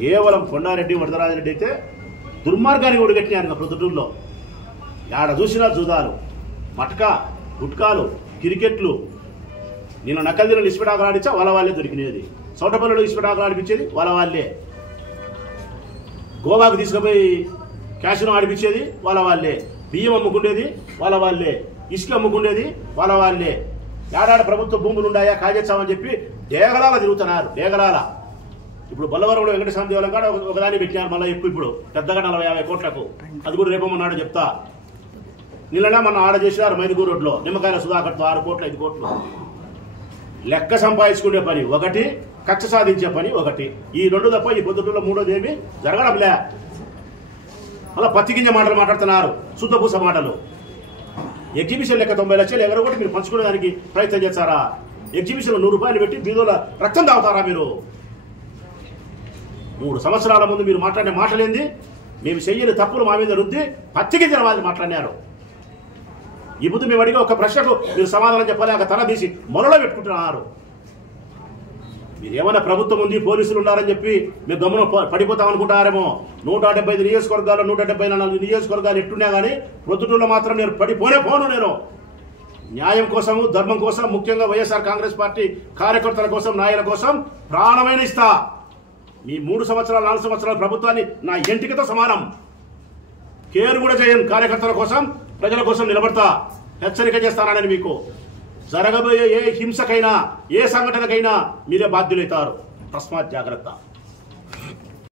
కేవలం కొండారెడ్డి వరదరాజరెడ్డి అయితే దుర్మార్గానికి ఒడిగట్టినారు ప్రొద్దుటూరులో. ఆడ చూసినా జూదాలు, మటకా, గుట్కాలు, క్రికెట్లు. నేను నకల్దిలో ఇసుపెటాకులు ఆడించా వాళ్ళ వాళ్ళే దొరికినది. సౌటపల్లిలో ఇసుపెటాకులు ఆడిపించేది వాళ్ళ వాళ్ళే. గోవాకు తీసుకుపోయి క్యాషినో ఆడిపించేది వాళ్ళ వాళ్ళే. బియ్యం అమ్ముకుండేది వాళ్ళ వాళ్ళే. ఇసుక అమ్ముకుండేది వాళ్ళ వాళ్ళే. ఏడాడ ప్రభుత్వ భూములు ఉన్నాయా కాజేస్తామని చెప్పి డేగలాల తిరుగుతున్నారు. డేగలాల ఇప్పుడు బొల్లవరంలో వెంకటస్వామి దేవాలయం కాడ ఒకదాన్ని పెట్టినారు. మళ్ళీ ఎక్కువ ఇప్పుడు పెద్దగా 40-50 కోట్లకు. అది కూడా రేపమన్నాడు చెప్తా. నిన్ననే మన ఆడ చేసినారు మైదుగూరు రోడ్లో నిమ్మకాయల సుధాకర్తో 6 కోట్లు 5 కోట్లు. లెక్క సంపాదించుకునే పని ఒకటి, కక్ష సాధించే పని ఒకటి. ఈ రెండు తప్ప ఈ పొద్దుటూరులో మూడోది ఏమి జరగడంలే. అలా పత్తిగింజ మాటలు మాట్లాడుతున్నారు, శుద్ధపూస మాటలు. ఎగ్జిబిషన్ లెక్క 90 లక్షలు ఎవరో కూడా మీరు పంచుకునేదానికి ప్రయత్నం చేస్తారా? ఎగ్జిబిషన్ 100 రూపాయలు పెట్టి బీదోల రక్తం తాగుతారా మీరు? 3 సంవత్సరాల ముందు మీరు మాట్లాడే మాటలేంది? మేము చెయ్యని తప్పులు మా మీద రుద్ది పత్తిగింజల వాళ్ళు మాట్లాడినారు. ఈ బుద్ధి మేము అడిగే ఒక ప్రశ్నకు మీరు సమాధానం చెప్పలేక తల తీసి మొరలో పెట్టుకుంటున్నారు. మీరు ఏమైనా ప్రభుత్వం ఉంది, పోలీసులు ఉన్నారని చెప్పి మీరు గమనం పడిపోతాం అనుకుంటారేమో. 175 నియోజకవర్గాలు, 174 నియోజకవర్గాలు ఎట్టున్నా కానీ ప్రొద్దుటూరులో మాత్రం నేను పోను. నేను న్యాయం కోసము, ధర్మం కోసం, ముఖ్యంగా వైఎస్ఆర్ కాంగ్రెస్ పార్టీ కార్యకర్తల కోసం, నాయకుల కోసం ప్రాణమైన ఇస్తా. మీ 3 సంవత్సరాలు 4 సంవత్సరాల ప్రభుత్వాన్ని నా ఎంటికతో సమానం. కేర్ కూడా చేయను. కార్యకర్తల కోసం, ప్రజల కోసం నిలబడతా. హెచ్చరిక చేస్తానని మీకు. జరగబోయే ఏ హింసకైనా, ఏ సంఘటనకైనా మీరే బాధ్యులవుతారు. తస్మాత్ జాగ్రత్త.